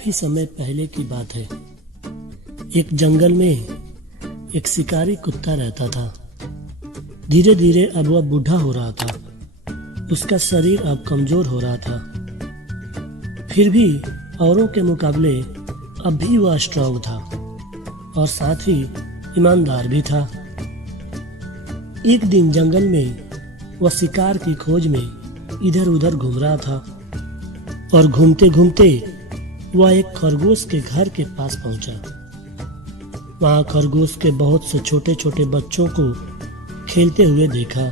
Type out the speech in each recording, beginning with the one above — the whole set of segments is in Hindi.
काफी समय पहले की बात है। एक जंगल में एक शिकारी कुत्ता रहता था। धीरे धीरे अब वह बूढ़ा हो रहा था। उसका शरीर अब कमजोर हो रहा था। फिर भी औरों के मुकाबले अब भी वह स्ट्रांग था और साथ ही ईमानदार भी था। एक दिन जंगल में वह शिकार की खोज में इधर उधर घूम रहा था और घूमते घूमते वह एक खरगोश के घर के पास पहुंचा। वहां खरगोश के बहुत से छोटे छोटे बच्चों को खेलते हुए देखा।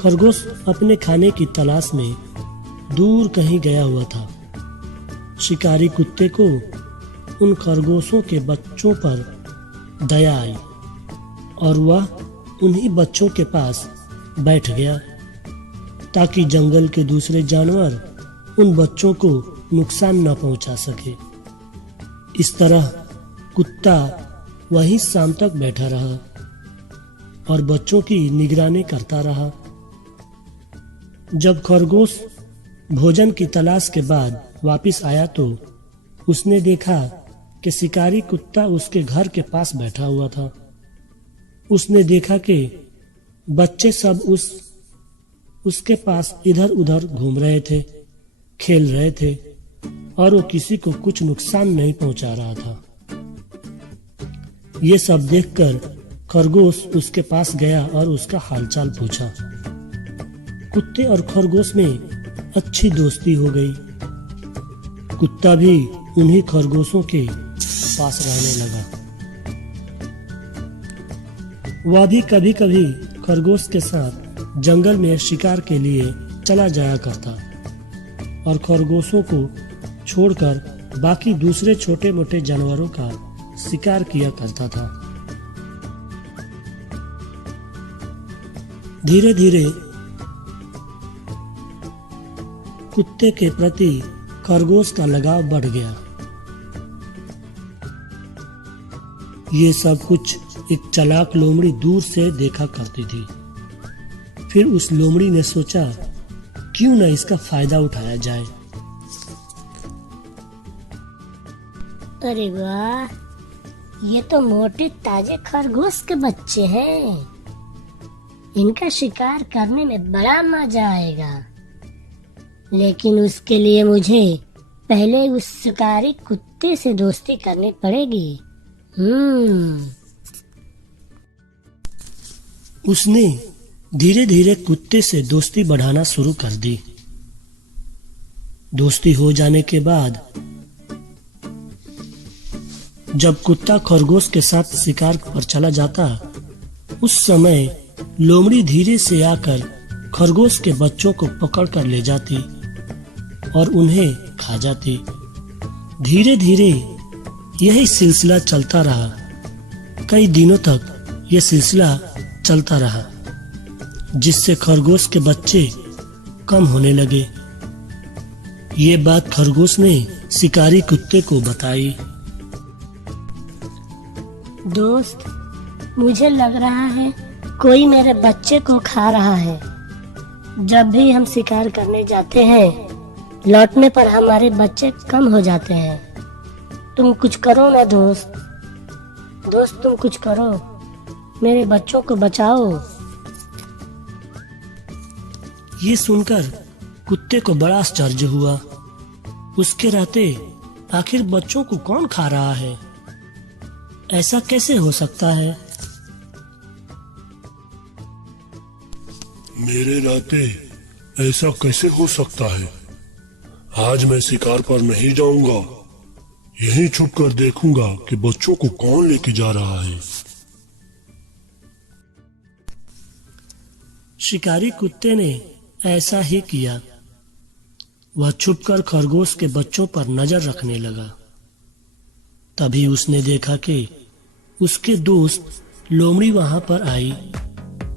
खरगोश अपने खाने की तलाश में दूर कहीं गया हुआ था। शिकारी कुत्ते को उन खरगोशों के बच्चों पर दया आई और वह उन्हीं बच्चों के पास बैठ गया ताकि जंगल के दूसरे जानवर उन बच्चों को नुकसान न पहुंचा सके। इस तरह कुत्ता वहीं शाम तक बैठा रहा और बच्चों की निगरानी करता रहा। जब खरगोश भोजन की तलाश के बाद वापस आया तो उसने देखा कि शिकारी कुत्ता उसके घर के पास बैठा हुआ था। उसने देखा कि बच्चे सब उसके पास इधर उधर घूम रहे थे, खेल रहे थे और वो किसी को कुछ नुकसान नहीं पहुंचा रहा था। ये सब देखकर खरगोश उसके पास गया और उसका हालचाल पूछा। कुत्ते और खरगोश में अच्छी दोस्ती हो गई। कुत्ता भी उन्हीं खरगोशों के पास रहने लगा। वह भी कभी कभी खरगोश के साथ जंगल में शिकार के लिए चला जाया करता और खरगोशों को छोड़कर बाकी दूसरे छोटे मोटे जानवरों का शिकार किया करता था। धीरे धीरे कुत्ते के प्रति खरगोश का लगाव बढ़ गया। ये सब कुछ एक चालाक लोमड़ी दूर से देखा करती थी। फिर उस लोमड़ी ने सोचा क्यों न इसका फायदा उठाया जाए। अरे वाह, ये तो मोटे ताजे खरगोश के बच्चे हैं। इनका शिकार करने में बड़ा मजा आएगा, लेकिन उसके लिए मुझे पहले उस शिकारी कुत्ते से दोस्ती करनी पड़ेगी। उसने धीरे धीरे कुत्ते से दोस्ती बढ़ाना शुरू कर दी। दोस्ती हो जाने के बाद जब कुत्ता खरगोश के साथ शिकार पर चला जाता, उस समय लोमड़ी धीरे से आकर खरगोश के बच्चों को पकड़ कर ले जाती और उन्हें खा जाती। धीरे धीरे यही सिलसिला चलता रहा। कई दिनों तक यह सिलसिला चलता रहा, जिससे खरगोश के बच्चे कम होने लगे। ये बात खरगोश ने शिकारी कुत्ते को बताई। दोस्त, मुझे लग रहा है कोई मेरे बच्चे को खा रहा है। जब भी हम शिकार करने जाते हैं, लौटने पर हमारे बच्चे कम हो जाते हैं। तुम कुछ करो ना दोस्त। दोस्त, तुम कुछ करो, मेरे बच्चों को बचाओ। ये सुनकर कुत्ते को बड़ा आश्चर्य हुआ। उसके रहते आखिर बच्चों को कौन खा रहा है? ऐसा कैसे हो सकता है? मेरे रहते ऐसा कैसे हो सकता है? आज मैं शिकार पर नहीं जाऊंगा। यहीं छुप कर देखूंगा कि बच्चों को कौन लेके जा रहा है। शिकारी कुत्ते ने ऐसा ही किया। वह छुपकर खरगोश के बच्चों पर नजर रखने लगा। तभी उसने देखा कि उसके दोस्त लोमड़ी वहां पर आई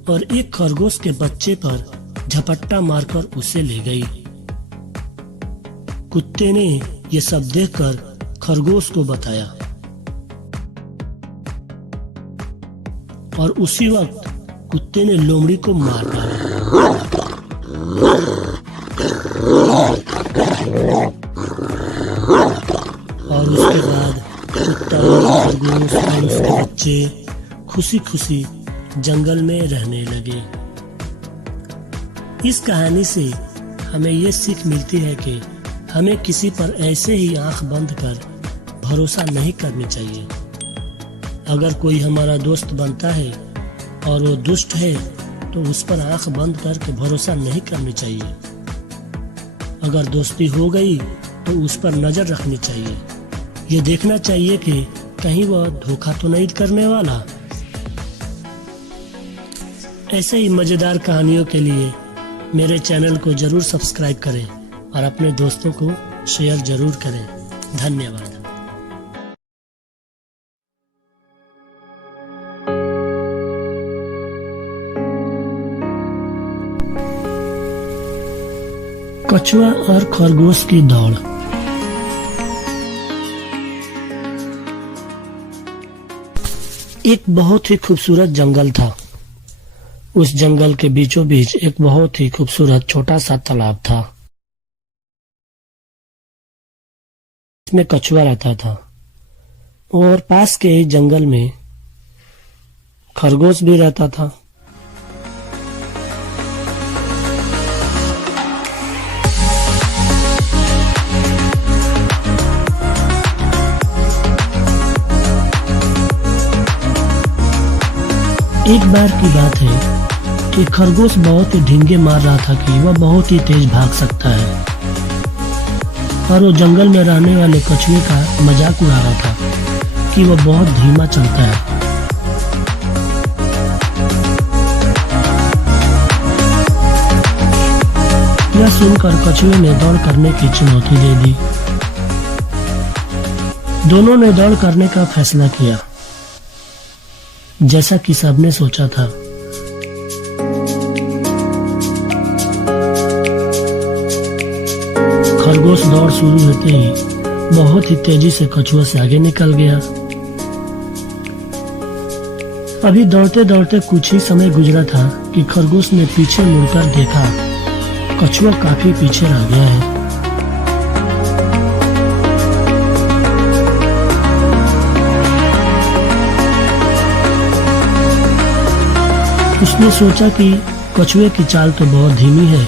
और एक खरगोश के बच्चे पर झपट्टा मारकर उसे ले गई। कुत्ते ने यह सब देखकर खरगोश को बताया और उसी वक्त कुत्ते ने लोमड़ी को मार डाला। और उसके बाद कुत्ता और खरगोश और उसके बच्चे खुशी खुशी जंगल में रहने लगे। इस कहानी से हमें ये सीख मिलती है कि हमें किसी पर ऐसे ही आंख बंद कर भरोसा नहीं करनी चाहिए। अगर कोई हमारा दोस्त बनता है और वो दुष्ट है तो उस पर आंख बंद करके भरोसा नहीं करनी चाहिए। अगर दोस्ती हो गई तो उस पर नजर रखनी चाहिए। ये देखना चाहिए कि कहीं वह धोखा तो नहीं करने वाला। ऐसे ही मजेदार कहानियों के लिए मेरे चैनल को जरूर सब्सक्राइब करें और अपने दोस्तों को शेयर जरूर करें। धन्यवाद। कछुआ और खरगोश की दौड़। एक बहुत ही खूबसूरत जंगल था। उस जंगल के बीचों बीच एक बहुत ही खूबसूरत छोटा सा तालाब था। इसमें कछुआ रहता था और पास के ही जंगल में खरगोश भी रहता था। एक बार की बात है कि खरगोश बहुत ही ढींगे मार रहा था कि वह बहुत ही तेज भाग सकता है और वो जंगल में रहने वाले कछुए का मजाक उड़ा रहा था कि वह बहुत धीमा चलता है। यह सुनकर कछुए ने दौड़ करने की चुनौती दे दी। दोनों ने दौड़ करने का फैसला किया जैसा कि सबने सोचा था। खरगोश दौड़ शुरू होते ही बहुत ही तेजी से कछुआ से आगे निकल गया। अभी दौड़ते दौड़ते कुछ ही समय गुजरा था कि खरगोश ने पीछे मुड़कर देखा, कछुआ काफी पीछे रह गया है। उसने सोचा कि कछुए की चाल तो बहुत धीमी है,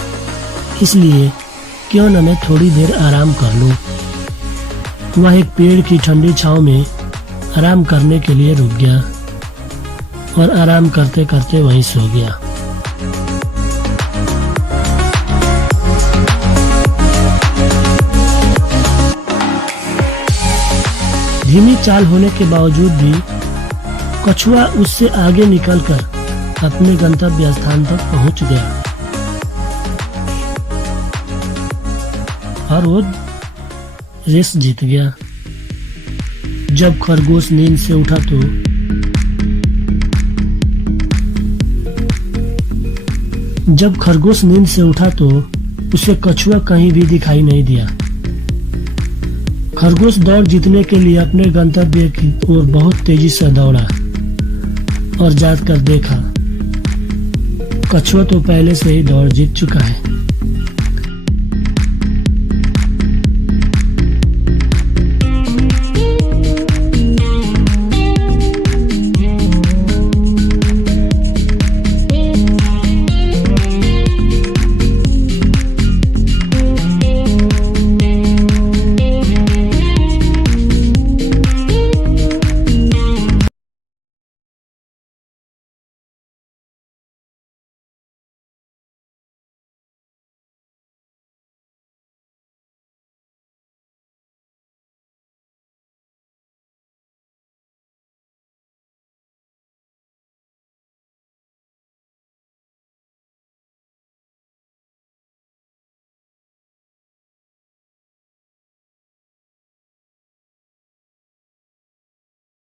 इसलिए क्यों न मैं थोड़ी देर आराम कर लूं। वह एक पेड़ की ठंडी छांव में आराम करने के लिए रुक गया और आराम करते करते वहीं सो गया। धीमी चाल होने के बावजूद भी कछुआ उससे आगे निकलकर अपने गंतव्य स्थान तक पहुंच गया और वो रेस जीत गया। जब खरगोश नींद से उठा तो उसे कछुआ कहीं भी दिखाई नहीं दिया। खरगोश दौड़ जीतने के लिए अपने गंतव्य की ओर बहुत तेजी से दौड़ा और जाकर देखा, कछुआ तो पहले से ही दौड़ जीत चुका है।